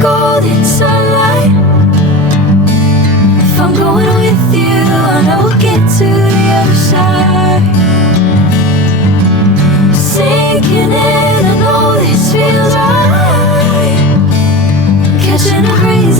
golden sunlight. If I'm going with you, I know we'll get to the other side. Sinking in, I know this feels right. Catching a breeze.